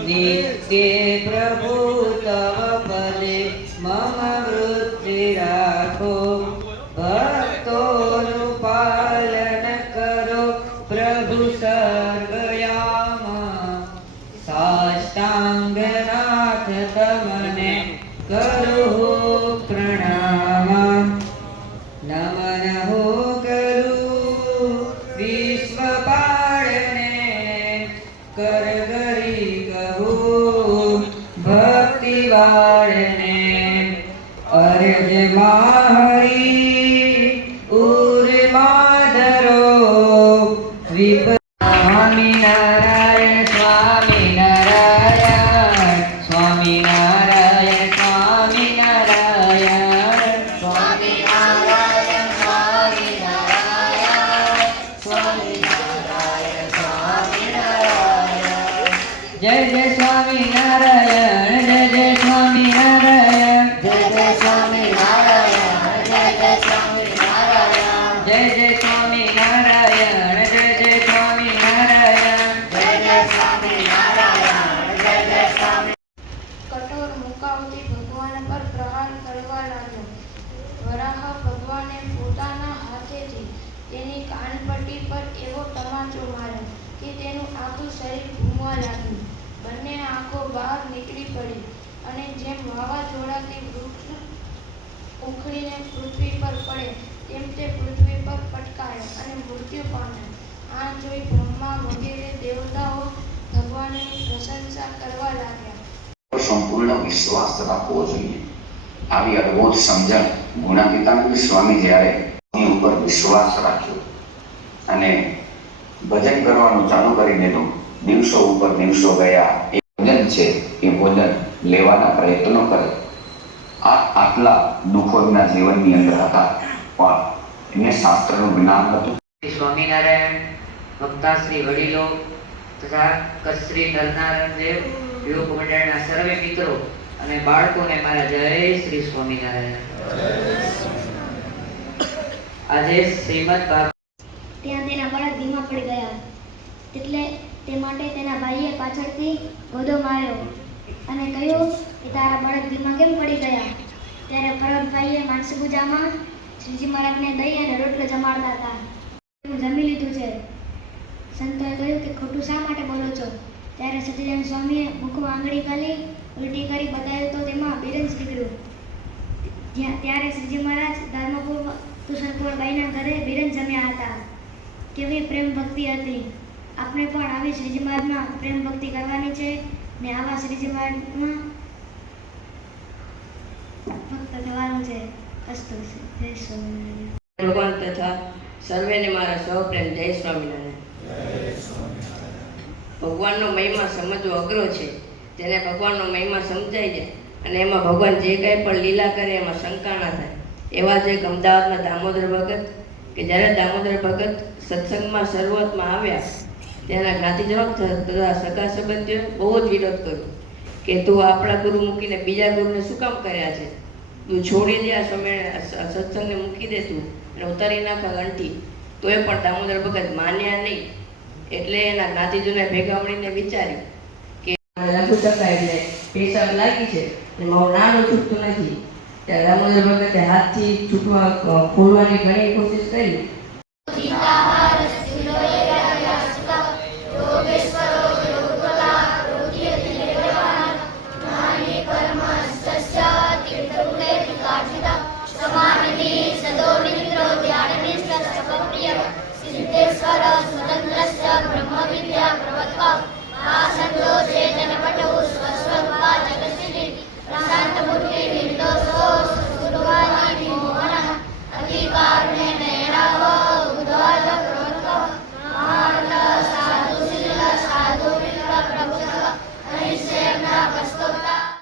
નિત્ય પ્રભુ તવ પદે મમ વૃત્તિ રાખો ભક્તોનું પાલન કરો પ્રભુ સર્વયામ ગરી કહું ભક્તિ વાળને અરજ માહરી ઉર માધરો વિપ સ્વામી નારાયણ સ્વામી નારાયણ સ્વામી નારાયણ સ્વામી નારાયણ સ્વામી નારાયણ સ્વામી નારાયણ સ્વામી જય જય સ્વામિનારાયણ જય જય સ્વામિનારાયણ જય જય સ્વામિનારાયણ જય જય સ્વામિનારાયણ જય જય સ્વામિનારાયણ જય જય સ્વામિનારાયણ જય જય સ્વામિનારાયણ જય જય સ્વામી. કઠોર મુકાવતી ભગવાન પર પ્રહાર કરવા લાગ્યો. વરાહ ભગવાને પોતાના હાથેથી તેની કાનપટ્ટી પર એવો તમાચો માર્યો કે તેનું આખું શરીર ઘૂમવા લાગ્યું. બહાર નીકળી પડી અને જેમ વાવાઝોડાથી વૃક્ષ ઉખડીને પૃથ્વી પર પડે, તેમ તે પૃથ્વી પર પટકાયો અને મૃત્યુ પામ્યો આ જોઈ બ્રહ્મા વગેરે દેવતાઓ ભગવાનની પ્રશંસા કરવા લાગ્યા. સંપૂર્ણ વિશ્વાસ રાખવો જોઈએ. આવી અદભુત સમજણ ગુણાતીતાનંદ સ્વામી જ્યારે ઉપર વિશ્વાસ રાખ્યો અને ભજન કરવાનું ચાલુ કરી દીધું, દિવસો ઉપર દિવસો ગયા. છે એ ભોજન લેવાના પ્રયત્નો કરે. આ આટલા દુઃખો એમના જીવનની અંદર હતા. પણ એને શાસ્ત્રનું જ્ઞાન હતું. સ્વામિનારાયણ ભક્તા શ્રી વડીલો તથા કશ્રી નરનારાયણ દેવ યોગ મંડળના સર્વે મિત્રો અને બાળકોને મારા જય શ્રી સ્વામિનારાયણ. આજે શ્રીમદ ભાગ ત્યાં તેના બાળક ધીમા પડી ગયા. એટલે તે માટે તેના ભાઈએ પાછળથી ગોદો માર્યો અને કહ્યું કે તારા બળદ ધીમા કેમ પડી ગયા? ત્યારે પરમભાઈએ માનસી પૂજામાં શ્રીજી મહારાજને દહીં અને રોટલો જમાડતા હતા. જમી લીધું છે. સંતોએ કહ્યું કે ખોટું શા માટે બોલો છો? ત્યારે સચિદાનંદ સ્વામીએ મુખમાં આંગળી ખાલી ઉલટી કરી બતાવ્યું તો તેમાં બિરંજ નીકળ્યું. ત્યારે શ્રીજી મહારાજ ધર્મપુર તુષારપુર બાઈના ઘરે બિરંજ જમ્યા હતા. કેવી પ્રેમ ભક્તિ હતી. આપણે પણ આવી શ્રીજી મહારાજમાં પ્રેમ ભક્તિ કરવાની છે ને આવા શ્રીજી મહારાજમાં ભક્ત થવાનું છે. અસ્તુ જય સ્વામિનારાયણ. ભગવાન તથા સર્વેને મારા સૌપ્રેમ. જય સ્વામિનારાયણ. ભગવાનનો મહિમા સમજવો અઘરો છે. તેને ભગવાનનો મહિમા સમજાઈ જાય અને એમાં ભગવાન જે કંઈ પણ લીલા કરે એમાં શંકા ના થાય. એવા છે અમદાવાદના દામોદર ભગત કે જ્યારે દામોદર ભગત સત્સંગમાં શરૂઆતમાં આવ્યા ત્યાંના જ્ઞાતિજનો તથા સગા સંબંધીઓ બહુ જ વિરોધ કર્યો કે તું આપણા ગુરુ મૂકીને બીજા ગુરુને શું કામ કર્યા છે? તું છોડી દે આ સમય સત્સંગને મૂકી દે તું અને ઉતારી નાખ તો તોય પણ દામોદર ભગત માન્યા નહીં. એટલે એના જ્ઞાતિજોને ભેગા મળીને વિચાર્યું કે લઘુ એટલે પેશાબ લાગી છે અને મારું નાનું છૂટતું નથી. ત્યારે દામોદર ભગતે હાથથી છૂટવા ખોલવાની ઘણી કોશિશ કરી.